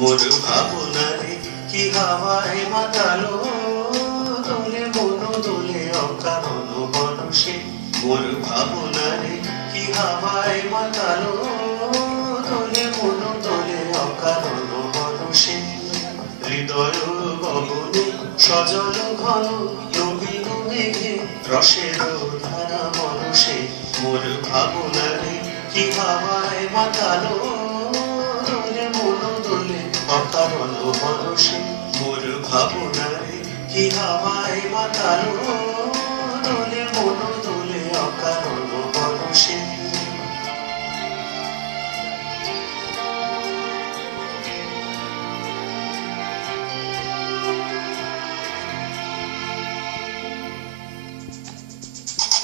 মোর ভাবনারে কি হাওয়ায় মাতালো, দোলে মন দোলে অকারণ বরষে। মোর ভাবনারে কি হাওয়ায় মাতালো, দোলে মন দোলে অকারণ বরষে। হৃদয় গগনে সজল ঘন নবীন মেঘে, রসের ধারা মনসে। মোর ভাবনারে কি হাওয়ায় মাতালো, দোলে মন দোলে অকারণ বরষে। মোর ভাবনারে কি হাওয়ায় মাতালো, দোলে মন দোলে অকারণ বরষে।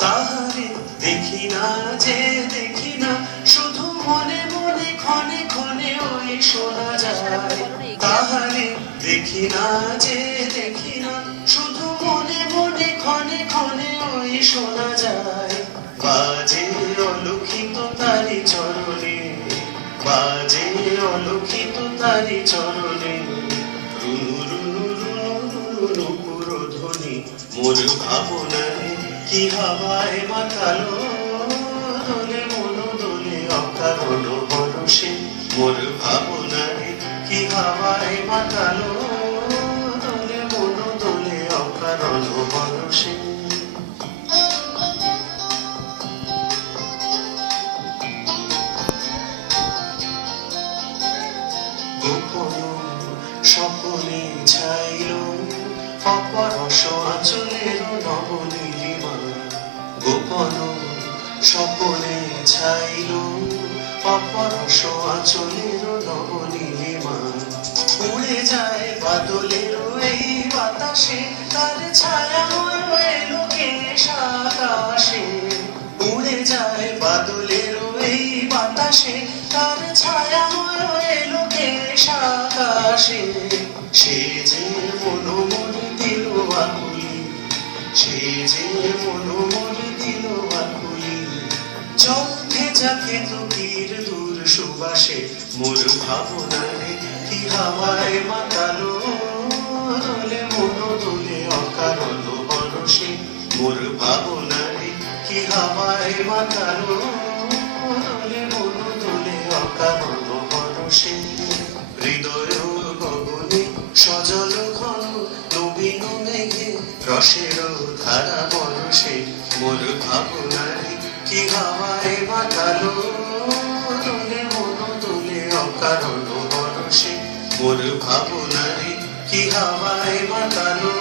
তাহারে দেখি না যে দেখি না, শুধু মনে মনে ক্ষণে ক্ষণে ওই শোনা যায়। তাহারে দেখি না যে দেখি না, শুধু মনে মনে ক্ষণে ক্ষণে ওই শোনা যায়। বাজে অলক্ষিত তারি চরণে, বাজে অলক্ষিত তারি চরণে, রুনু রুনু রুনু রুনু পুরধ্বনি। মোর ভাবনারে কি হাওয়ায় মাতালো, দোলে মন দোলে অকারণ বরষে। মোর ভাবনারে কি হাওয়ায় মাতালো, দোলে মন দোলে অকারণ বরষে। গোপন স্বপনে ছাইল অপরস আঁচলের নবনীলিমা। গোপন স্বপনে ছাইল অপরস আঁচলের নবনীলিমা। উড়ে যায় বাদলের এই বাতাসে, তার ছায়া এলো কেশ আকাশে। উড়ে যায় বাদলের এই বাতাসে, তার ছায়া এলো কেশ আকাশে। সে যে মনোমন দিল আকুলি, সে যে মনোমন দিল আকুলি। জল ভেজা খেত তীর দূর সুবাসে। মোর ভাবনারে কি হাওয়ায় মাতালো, দোলে মন দোলে অকারণ বরষে। মোর ভাবনারে কি হাওয়ায় মাতালো, দোলে মন দোলে অকারণ বরষে। হৃদয় গগনে সজল ঘন নবীন মেঘে, রসের ধারা বরষে। মোর ভাবনারে কি হাওয়ায় মাতালো, দোলে মন দোলে অকারণ বরষে। মোর ভাবনারে কি হাওয়ায় মাতালো।